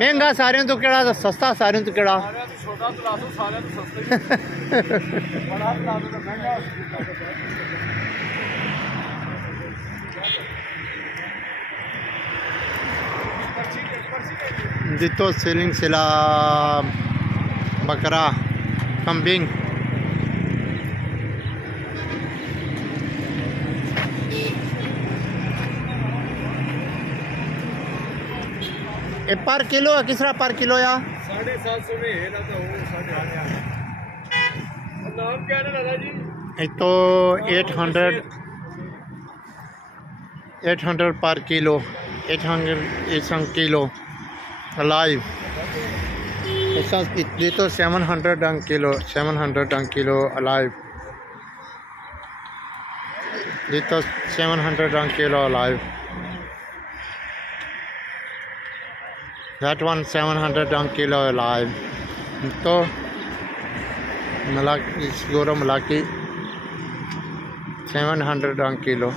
महंगा सारे तो केड़ा सस्ता सारे तो केड़ा छोटा प्लाजो सारे तो सस्ते बड़ा प्लाजो तो महंगा जितो सीलिंग सिला बकरा कम्बिंग ए पर किलो है किसरा पर किलो या 750 में है ना तो वो 850 नाम क्या है दादा जी एक तो 800 पर किलो 800 किलो alive ये तो 700 डंग किलो 700 डंग किलो alive ये तो 700 डंग किलो alive that one 700 डंग किलो alive तो मतलब इस गोरो मिला के 700 डंग kilo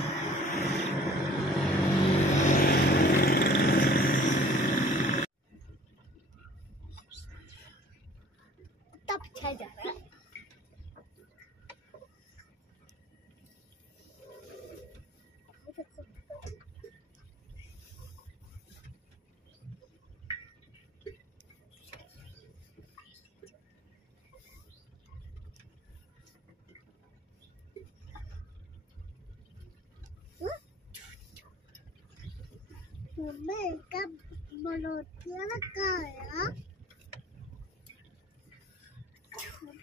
Mereka menurutnya kaya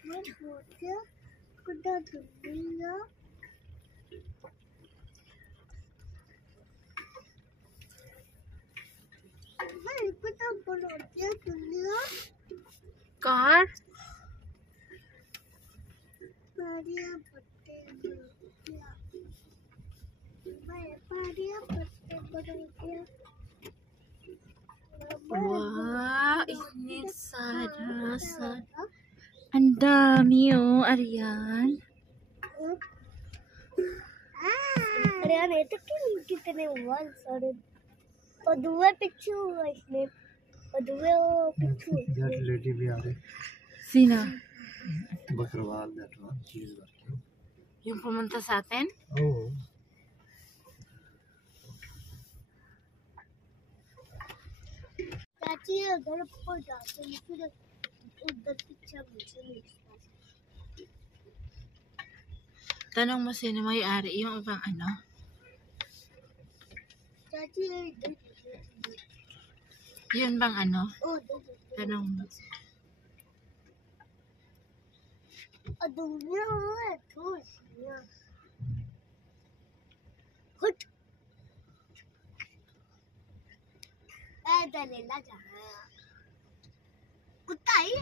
menurutnya kuda dunia mereka menurutnya dunia कार Maria Patel Maria Patel wah ini sada ang dami oh Arian Arian itu kan कितने वन सारे और दूसरे पिक्चर हुआ इसमें और दूसरे पिक्चर that lady भी आ रही sino Bakarwal that one cheese burger yung pumunta sa atin oh चाची अगर ऊपर जाते हैं फिर उधर पीछे मुझे मिलता tanong mo sino may-ari yung ibang ano चाची इधर yun bang ano ओ tanong mo दुनिया है तो हट ऐसा लेना चाहे कुत्ता ही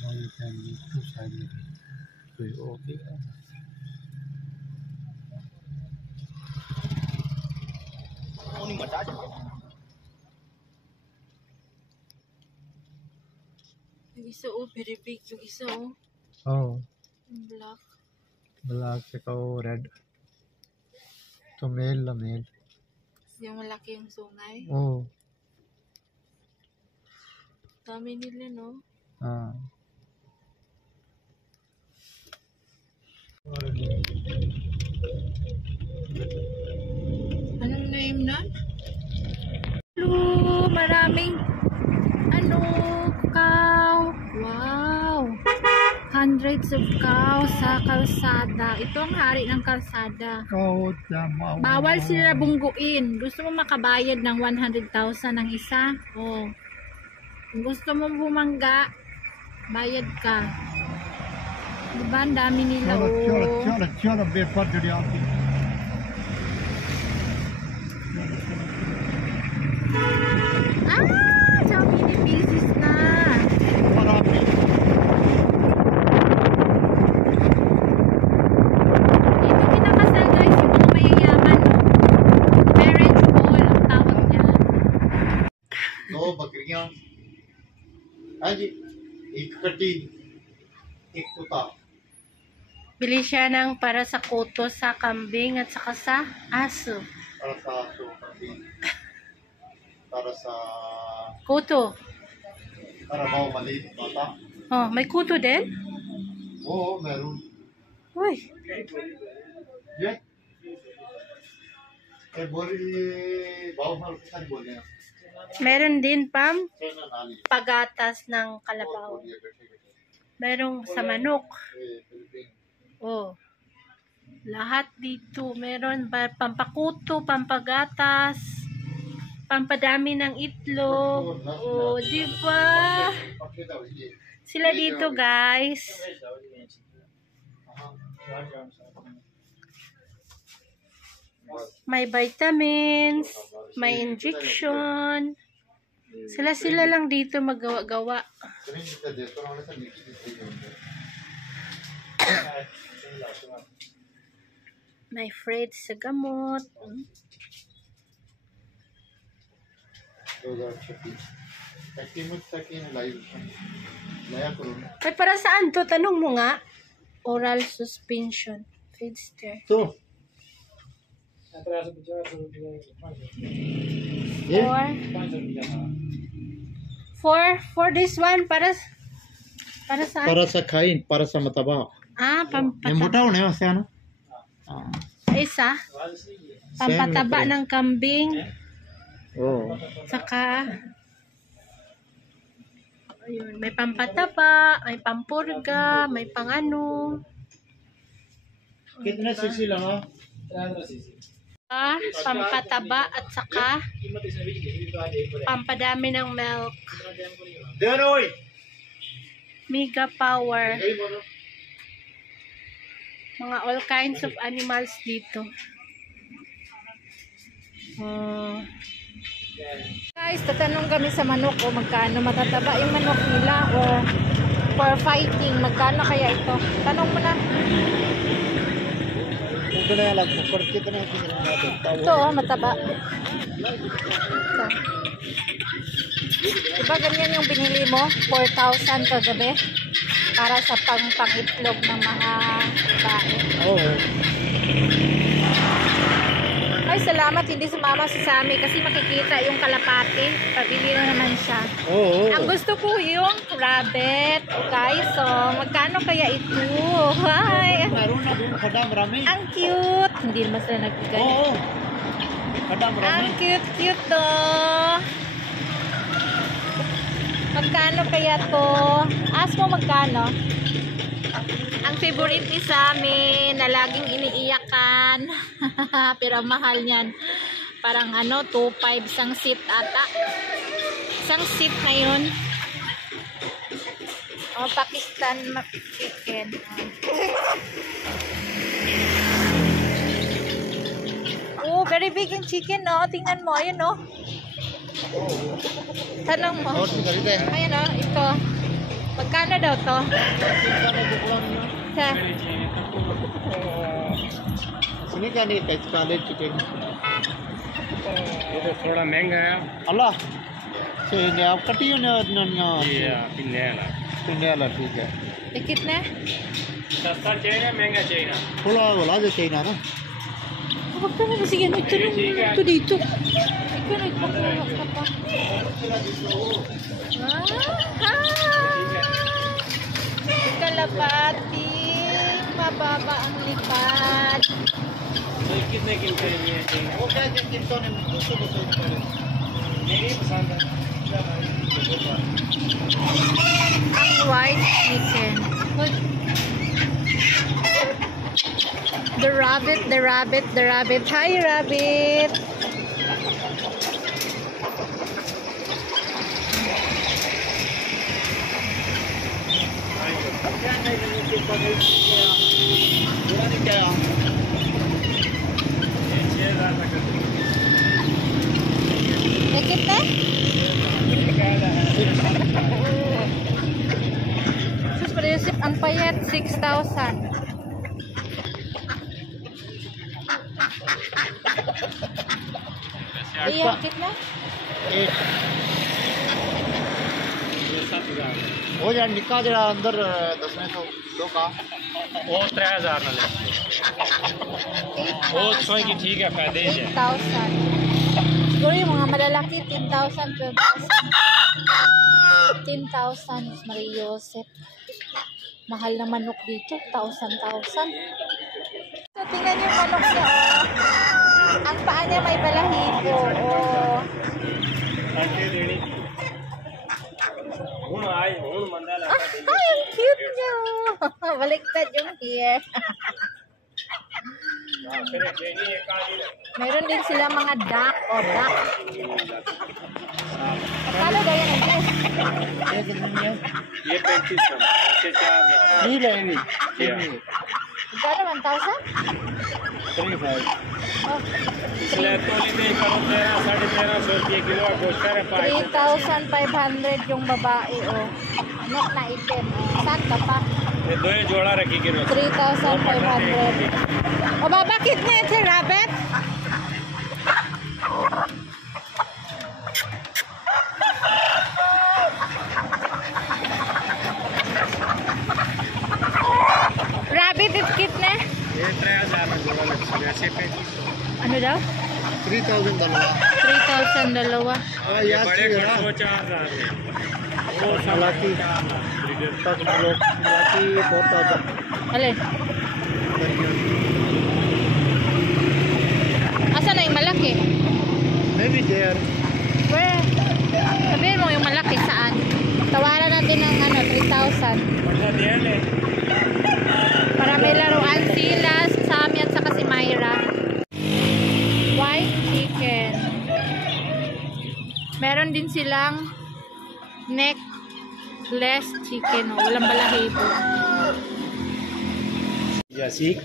now you can use two sides so okay yung isa oh very big yung isa oh oh yung black black से कहो red तो मेल ला mail yung malaki yung sungay oh dami nila no हाँ anong name nun? Hello, maraming ano cow wow hundreds of cows sa kalsada ito ang hari ng kalsada bawal sila bungguin gusto mo makabayad ng 100,000 ng isa oh kung gusto mo bumangga bayad ka diba ang dami nila oh चलो बेफर जुड़ी आपकी dami ni pieces na dito kinakasal guys yung mga mayayaman no? Marriage hall ang tawag niya हाँ जी एक कटी एक कुता Bili siya ng para sa kuto sa kambing at saka sa aso. para sa aso kambing para sa Kuto. karabaw maliit bata. Oh, may kuto din? Oo, meron. Uy. ये बोली भाव मार किसान बोले हैं Meron din pam सेना नानी pagatas ng kalabaw. बोलिए बैठे बैठे Merong sa manok. Philippine Oh. Lahat dito. Meron ba pampakuto, pampagatas, pampadami ng itlog. Oh, di ba? पक्के दाव ये Sila dito, guys. May vitamins, may injection. Sila lang dito magawa-gawa. सभी निकल दे तो हमने सब निकल दिए होंगे May fruits sa gamot. 2026 Actimate Sakin live नया करो Ay, para saan to? Tanong mo nga. Oral suspension. Feedster. तो ये For this one, para saan? para sa kain para sa mataba Ah, yung pampataba. buta ne wase ano Isa. Pampataba ng kambing. oh Saka, ayun, may pampataba, may pampurga, may pangano. कितना सीसी लगा Pampataba at saka pampadami ng milk. दे रे ओए Mega power. Mga all kinds of animals dito. Guys, tatanong kami sa manok o magkano matataba yung manok nila o for fighting, magkano kaya ito? Tanong mo na. कितने अलग ऊपर कितने देता Ito, mataba. Ito. Diba ganyan yung binili mo? 4,000 kagabi? Para sa pang-itlog ng mga babae. oh Ay, salamat hindi sumama si Sammy kasi makikita yung kalapati. Pabili na naman siya. oh Ang gusto ko yung rabbit. Guys, so magkano kaya ito? Hi! meron na doon kadam rami Ang cute! Hindi naman sila nagbigay. oh kadam Ang rami cute to. Magkano kaya to? Ask mo magkano? Ang favorite ni Sammy na laging iniiyakan. Pero mahal niyan. Parang ano, 2.5 isang seat ata. Isang seat na yun. Oh, Pakistan chicken. Oh, very big yung chicken, no? Tingnan mo, ayun, no? Tanong mo. Ayun, no? Ito. Magkano daw to? Sa सुनी क्या नहीं कैसे काले चिकन ये तो थोड़ा महंगा है अल्लाह से ने आप कटियो ने ये पिन्ने वाला पिंडे वाला ठीक है ये कितने? सस्ता चाहिए ना महंगा चाहिए ना थोड़ा बोला जो चाहिए ना Huwag ka na kasi yan. Ito ito dito. Ito na ito. Kalapati. Mababa ang lipad. तो कितने किलो चाहिए वो क्या कितो ने दूसरे यही पसंद है Ang white chicken. The rabbit, the rabbit, the rabbit. Hi, rabbit. Eh, kita? Sus, berisip ang payat, 6,000. Iya, kita? वो यार निक्का जरा अंदर दसवें तो दो का वो 3000 ना ले वो सोई की ठीक है फायदे ही है 8,000. Siguro yung mga malalaki, 10,000, 12,000. 10,000 is Maria Joseph. Mahal na manok dito, 1,000. So, tingnan yung manok niya, oh. Ang paa niya may balahibo, oh. Ay, ang cute niya, oh. Baliktad yung hair. Meron din sila mga duck, oh, duck. Magkano ba yan, guys? ये 35 अच्छे 4 नहीं रहेंगे Magkano, 1,000? 35 Oh, इसलिए तोली में करो 1300 रुपये किलो गोश्त है 3,500 yung babae, oh. Manok na itim. Saan ka pa? ये दो ही जोड़ा रखी किलो 3,500. O baba, bakit na ito, rabbit? Rabbit, it kitne? ये 3000 का जोड़ा लग वैसे 35 Ano daw? 3,000 दलवा 3,000 dalawa. हाँ ये यार बड़े सी खर्च है वो 4000 है वो हालांकि तक लोग हालांकि 4,000 Alin? Asa na yung malaki? maybe there Where? Sabihin mo yung malaki saan? Tawaran natin ng 3,000. मतलब ये ले Para may laruan sila, Sammy at saka si Myra. White chicken. Meron din silang neckless chicken. Oh. Walang balahibo. या सीख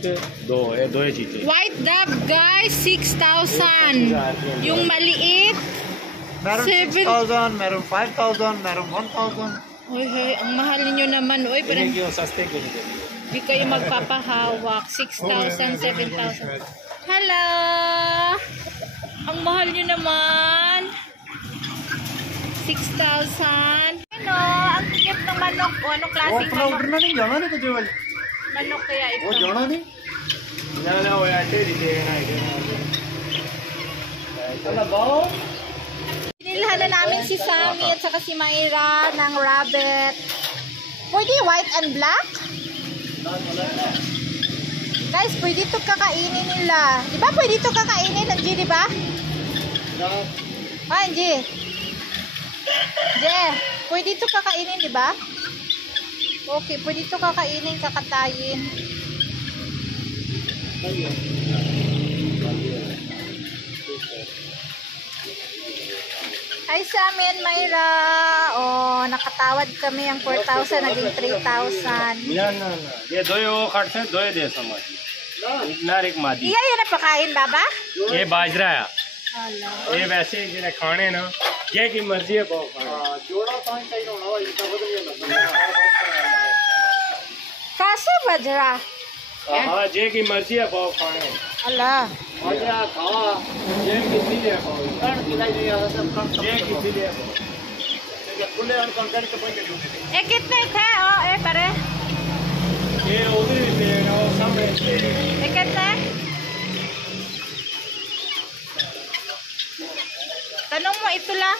दो है दो ही चीजें White dove guys, 6,000. Yung maliit, meron 6,000 meron 5,000 meron 1,000 Uy, hey, ang mahal ninyo naman. Uy, parang क्यों सस्ते क्यों नहीं देते di kayo magpapahawak. 6,000, 7,000. Hello! Ang mahal nyo naman. 6,000. Ano? Ang cute ng manok. O, anong वो klaseng अपना manok? उड़ना नहीं जाना नहीं कुछ वो Manok kaya ito? जाना नहीं ना ना वो ऐसे ही देना चला बाओ Pinilhan na namin si Sammy at saka si Myra ng rabbit. Pwede white and black? Guys, pwede ito kakainin nila. Di ba pwede ito kakainin, Angie, di ba? Ah, Angie. Je, pwede ito kakainin, di ba? Okay, pwede ito kakainin, kakatayin. Hi, Sammy and Myra. Oh, nakatawad kami ang 4,000, naging 3,000. ना ना ना ये दो ही वो खट से दो ही दे समझ नारिक मादी Iya, yun ang pakain, Baba? ये बाजरा है Hala. ये वैसे ही जिन्हें खाने ना ये की मर्जी है बहुत खाने जोड़ा पानी चाहिए होना इनका बदल गया Kaso, Bajra? हाँ ये की मर्जी है बहुत खाने Ala. आजा खावा ये किसी लिए बहुत कण किलाई दिया सब कण ये किसी लिए खुले और कंटेंट के point duty Eh, kitne the? Oh, pare. ये उधर ही देगा वो सामने Eh, kitne? Tanong mo ito lang.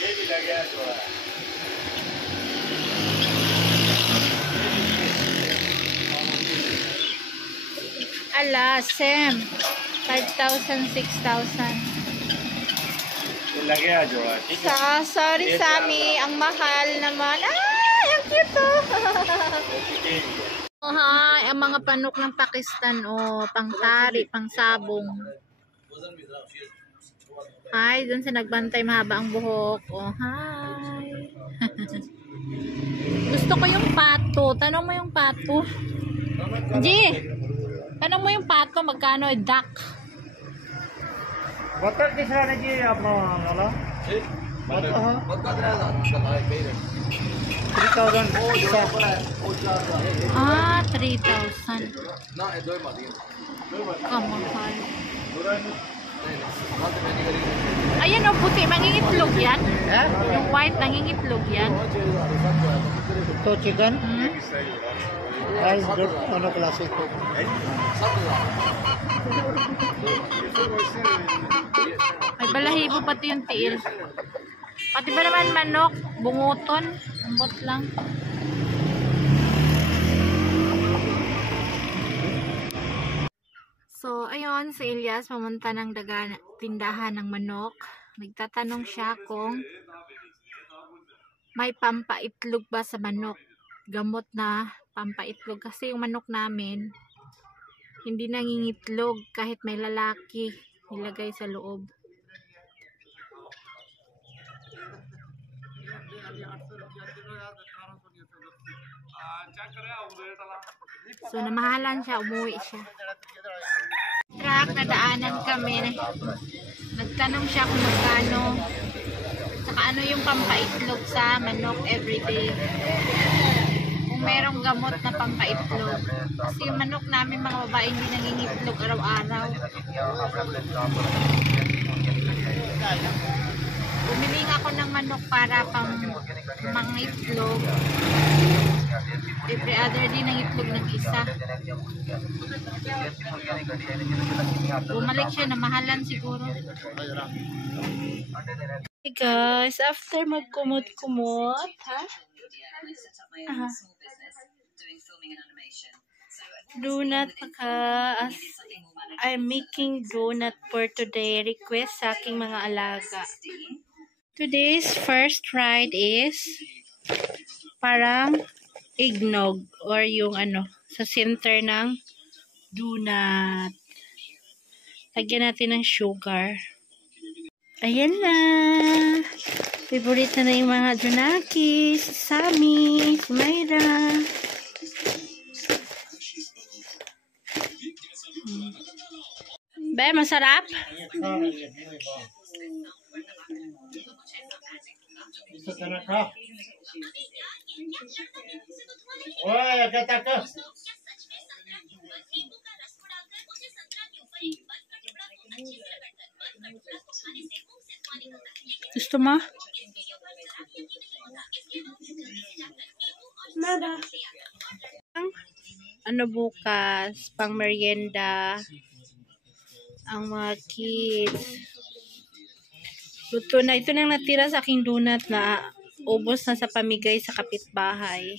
ये भी लग गया थोड़ा Ala, Sam. 5,000, 6,000. ये लग गया जोड़ा ठीक है Sorry, Sammy. Ang mahal naman. Ay, ang cute oh. Oh, hi, ang mga panok ng Pakistan, oh, pangtari, pangsabong. Hi, dun sa nagbantay mahaba ang buhok. Oh, hi. Gusto ko yung pato. Tanong mo yung pato. G, tanong mo yung pato, magkano duck? बतर किस रहा जी अपना वाला बतर हां 3,000 Ah, 3,000. Kamahal. Ayan o, puti. Mangingitlog yan. Ha? Yung white, nangingitlog yan. Ito chicken? Hmm? Ay, ano klase ito? Ay, balahibo pati yung tiil. Pati ba naman manok, bunguton, ambot lang. So, ayun, si Elias pumunta ng tindahan ng manok. Nagtatanong siya kung may pampaitlog ba sa manok. Gamot na pampaitlog. Kasi yung manok namin, hindi nangingitlog kahit may lalaki nilagay sa loob. So, namahalan siya, umuwi siya. Truck, nadaanan kami. Nagtanong siya kung magkano. Saka ano yung pampaitlog sa manok everyday. Kung merong gamot na pampaitlog. Kasi yung manok namin mga babae hindi nangingitlog araw-araw. Bumili nga ako ng manok para pang mangitlog. Every other day nangitlog ng isa. Bumalik siya, namahalan siguro. Hey guys, after magkumot-kumot, ha? Donut paka. I'm making donut for today. Request sa aking mga alaga. Today's first ride is parang eggnog or yung ano sa center ng donut. Lagyan natin ng sugar. Ayan na. Favorite na yung mga Junaki, si Sammy, si Myra. Be, masarap? Isa ka na ka. Oy, agata ka. Gusto mo? Ano bukas? Pang merienda. Ang mga kids. Luto na. Ito nang natira sa aking donut na ubos na sa pamigay sa kapitbahay.